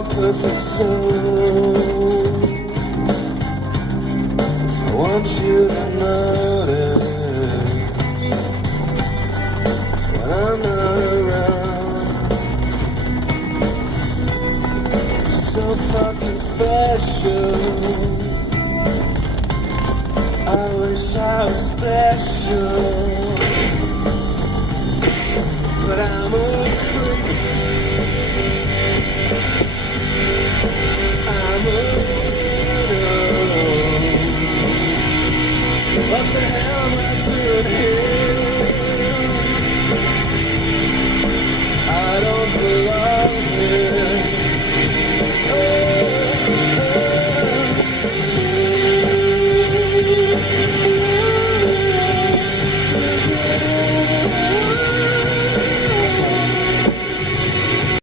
your perfect soul. I want you to notice when I'm not around. You're so fucking special. I wish I was special.